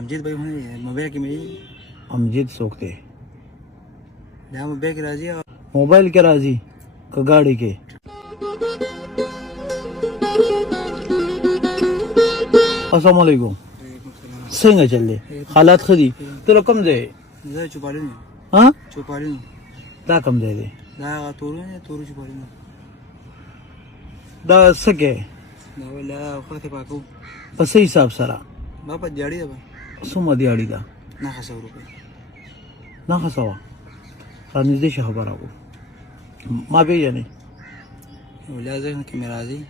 امجد भाई मोबाइल की मेरी امجد څوک دی دا मोबाइल की राजी موبایل کې راځي که ګاډي کې السلام علیکم څنګه چل دی حالات ښه دي ته کوم ځای زه چوپالینو ها چوپالینو دا کوم ځای دی دا تورو چوپالینو دا څه کې دا ولا خو ته پاکو په څه حساب سره بابا دیاړي دا څومره دیاړي ده نه خسو روپے نه خسوه رانږدې شه خبره وکړو ما پېژنې ولا ځکه کې مې راځي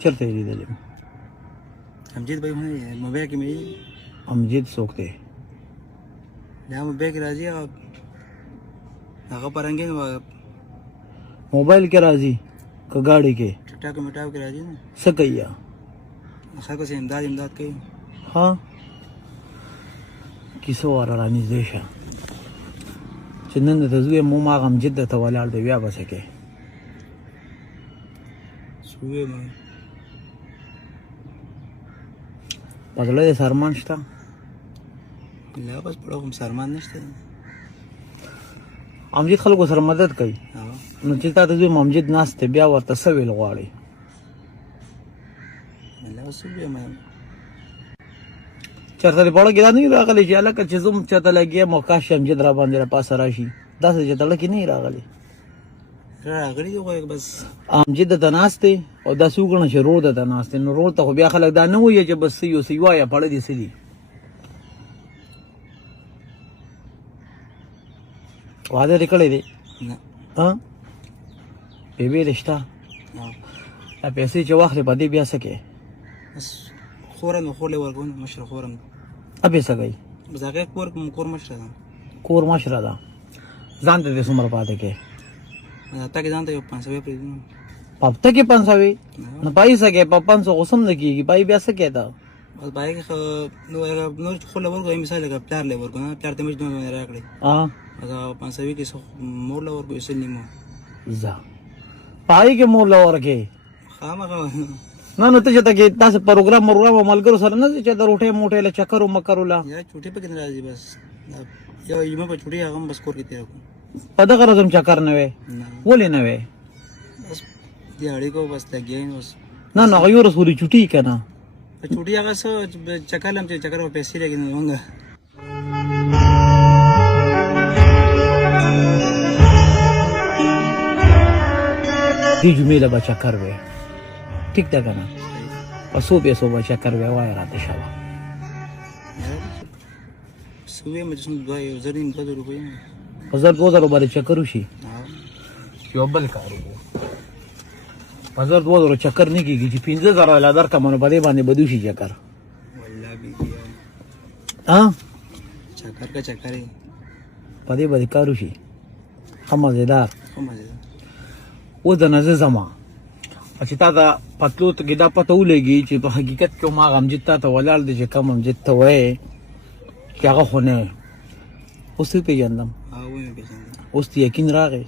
چېرته یې لیدلی امجد भाई मोबाइल की मेरी امجد څوک دی دا मोबाइल की राजी هغه پرنګین موبایل کې راځي که ګاډي کې ټټا کمټاو کې راځي نه څه کوي یا خلکو سره امداد کوي ها کیسه واره رانږدې شه چې نن د زوی مو ما امجد ته ولاړ دی بیا به څه کوې سوې ما په زړه دې سرمان شته لا بس پړو کوم سرمان نشته امجد خلکو سره مدد کوي نو چې تا ته زوی امجد ناست دی بیا ورته څه ویل غواړي لا سوې ما چېرته دې پړه کې دا نه راغلی چې هلکه چې زه چېرته لګیا یم او کاش امجد را باندې را پاسه راشي داسې چې تړه کې نه راغلی راغلی دی خو بس امجد ته ناست دی او داسې وګڼه چې رور ته ناست دی نو رور ته خو بیا خلک دا نه وایي چې بس څه یو څه وایه پړه دې څه دي واده دې کړی دی نه ها بیبي دې شته دا پیسې چې واخلې په دې بیا څه کوې بس خورن خورلې ورکون مشر خورن ابې څه کوي بس هغه کور مشر ده کور مشره ده ځان ته دې څومره پاتې کوې تا کې ځان ته یو 500 پرې دي په هفته کې 500 نه پای څه کوې په 500 خو سم نه کېږي پای بیا څه کوې ته بس پای کې نو خورلې ورکو مثال لکه پلار لې ورکو نه پلار ته مې دوه راکړي ها دا 500 کې مور له ورکو یې نیمو ځه پای کې مور له ورکې خامخا نه نو ته چې ته کې تاسو پروګرام ملګرو سره نه چې د روټۍ موټۍ له چکرو مکرو له یا چوټي پکې نه راځي بس یو یمه په چوټي هغه بس کور کې تیر کو په دغه رزم چکر نه وې ولې نه وې بس دیاړي کو بس لګي نو نه نه یو رسولي چوټي کنه چوټي هغه څه چکر لم چې چکر په پیسې لګي نو ونګه دې جمعې له به چکر وې ټیک ده که نه په څو پیسو به چکر وې وایه راته شوه سوې مې څوم دوه یو زر نیم 2 روپۍ په 1000 باندې چکر وشي یو بل کار وکړو په 1000 چکر نه کېږي چې 15000 لا درکړم نو په دې باندې به دوشي چکر والله بيبي ها چکر کا چکر په دې باندې کار وشي ښه مزېدار مزه اوس د نظر زما چې تا ته پتلو کې دا پته ولګي چې په حقیقت کې ما امجد تا ته ولاړ دی چې کم امجد ته وایې چې هغه خو نه اوس یې پېژندم اوس ته یقین راغی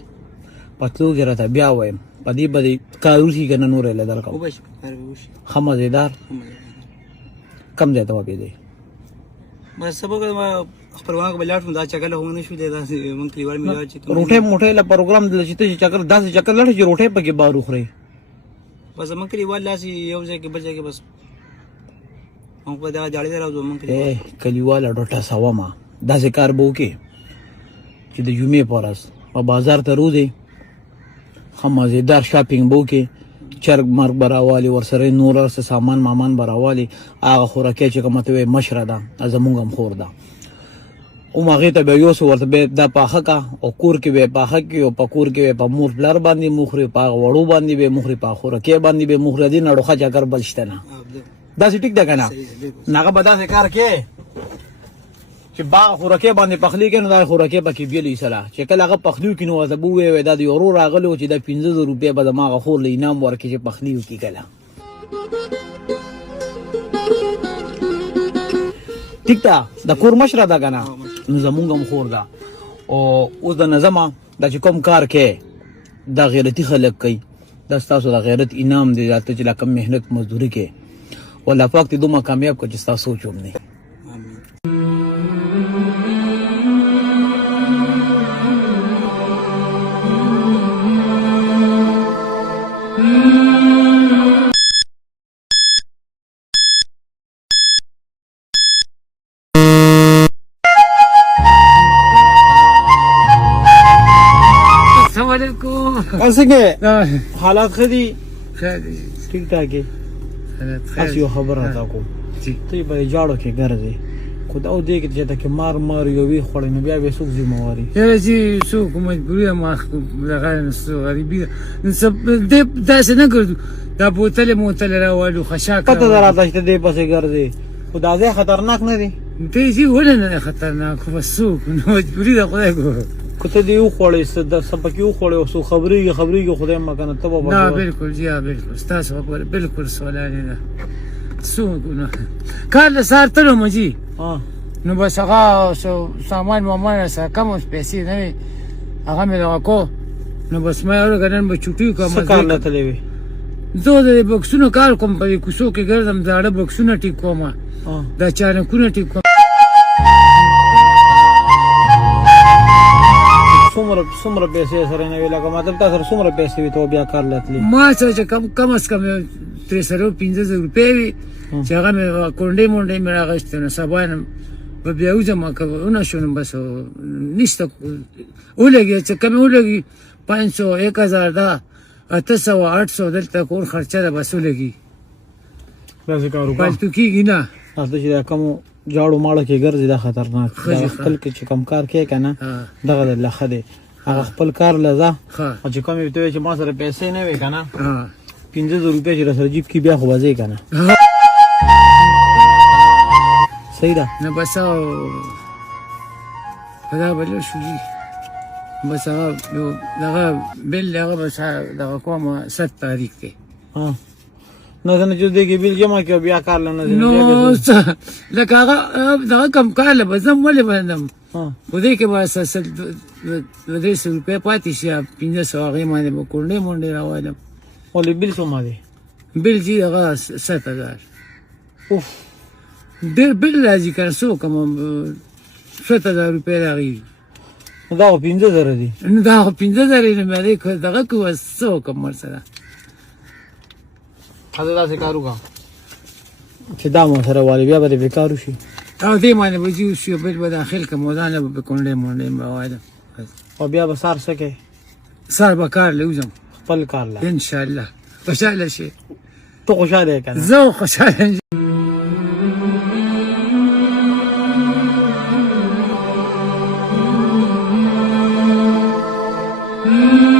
پتلو کې راته بیا وایم په دې باندې کار وشي که نه نور یې له درکړم ښه مزېدار کم ځای ته وپېدی بس سبا خپلوان کو بلاټ دا چکر له هونه شو دی دا مونږ کلیوال مې چې روټۍ موټۍ له پروګرام دل چې ته چکر داسې چکر لړ چې روټۍ پکې بار وخورې بس مونږ کلیوال لاسي یو ځای کې بل ځای کې بس مونږ په دا جاړي راځو مونږ کلیوال ډوټه سوما داسې کار به وکړې چې د جمعې په ورځ په بازار ته روځې ښه مزېدار شاپینګ به وکړې چرګ مرګ به راوالي ورسره نور هر څه سامان مامان به راوالي هغه خوراکۍ چې کومه ته وایي مشره ده زمونږ هم خور ده اوم هغې ته بیا یوسو ورته بیا دا پاخه کا او کور کې بیا پاخه کړي او په کور کې بیا په مور پلار باندې مخوري په هغه وړو باندې بیا مخوري په خوراکۍ باندې بیا مخوري دې نړوخه چکر بل شته نه داسې ټیک ده که نه هغه به داسې کار کې چې باغ خوراکۍ باندې پخلی کوي نو دا خوراکۍ پکې بیلې سره چې کله هغه پخلی وکړي نو ورته به ووایې دا د یو ورور راغلی و چې دا 15000 روپۍ به زما هغه خور له انعام ورکړي چې پخلی وکړي کله ټیک ده د کور مشره ده که نه نو زمونږ هم خور ده او اوس د نظمه دا چې کوم کار کوې دا غیرتي خلک کوي دا ستاسو د غیرت انعام دی دا ته چې لا کم محنت مزدوري کوې والله پاک دې دومره کامیاب کړه چې ستا سوچ هم نه څنګه دا حالات خدي خیر ټیک ټاک کې خیر اس یو خبره تا کوم جی ته به جاړو کې ګرځي خو دا او دې کې چې ته مار یو وی خړې نو بیا به څوک ذمہواری یاره چې څوک مجبوري ما لغه نسو غریبي سب دې داسې نه ګرځو دا بوتل راوړو خشاک پته دراته چې دې پسې ګرځي خو دا ځای خطرناک نه دی دې چې ولې نه خطرناک خو څوک مجبوري ده خدای ګور کته دی یو خوړې د سپکی یو خوړې او سو خبرې خدای مکنه ته به نه بالکل جی بالکل تاسو خبره بالکل سوالانه ده څوک نه کار له سار ته مجي ها نو بس هغه سامان مامان سره کم اوس پیسې نه وي هغه مې دغه کو نو بس ما اورګنن به چوټي کوم څه کار لته وی زه د بکسونو کار کوم په کوڅو کې ګرځم زاړه بکسونه ټیک کوم دا چانکونه ټیک کوم څومره پیسې سره نه وی لکه مطلب تاسو سره څومره پیسې وي ته بیا کار لته ما چې کم از کم 315 روپۍ وي چې هغه مې کونډې مونډې مې راغشتې نو سبا نه به بیا وځم که ونه شو بس نشته ولګي چې کمې ولګي 500 1000 دا 800 800 دلته کور خرچه ده بس ولګي داسې کار وکړه فالتو کېږي نه تاسو چې دا کوم جاړو ماړه کې ګرځي دا خطرناک دا خپل کې چې کم کار کوي کنه دغه د لخه دی هغه خپل کار لزه او چې کوم ته چې ما سره پیسې نه وي کنه 15 روپۍ چې سره جیب کې بیا خو وځي کنه صحیح ده نه بس دا بل شو جی بس هغه دغه بل هغه بس دغه کومه 7 تاریخ دی ها نه نه چې دغه بیل جمع کې بیا کار لنه نو لکه هغه دغه کم کار له بزم ولې باندې خو دې کې بس 200 روپۍ پاتې شي 1500 هغه باندې به کونډې مونډې راوالم ولې بیل څومره دی بیل جی هغه 7000 اوف ډېر بیل راځي که څو کوم 7000 روپۍ راغلي دا خو 15000 دي نو دا خو 15000 نه مې خو دغه کو څو کوم ورسره حضرت داسې کار وکړه چې دا مو سره والي بیا به بیکار شي او دې باندې به جي شي بل به داخل کوم ودانه به کونډې مونډې به وایم او بیا به سار سکے سار به کار لوزم خپل کار لا ان شاء الله خوشاله شي ته خوشاله کنه زه خوشاله Mm-hmm.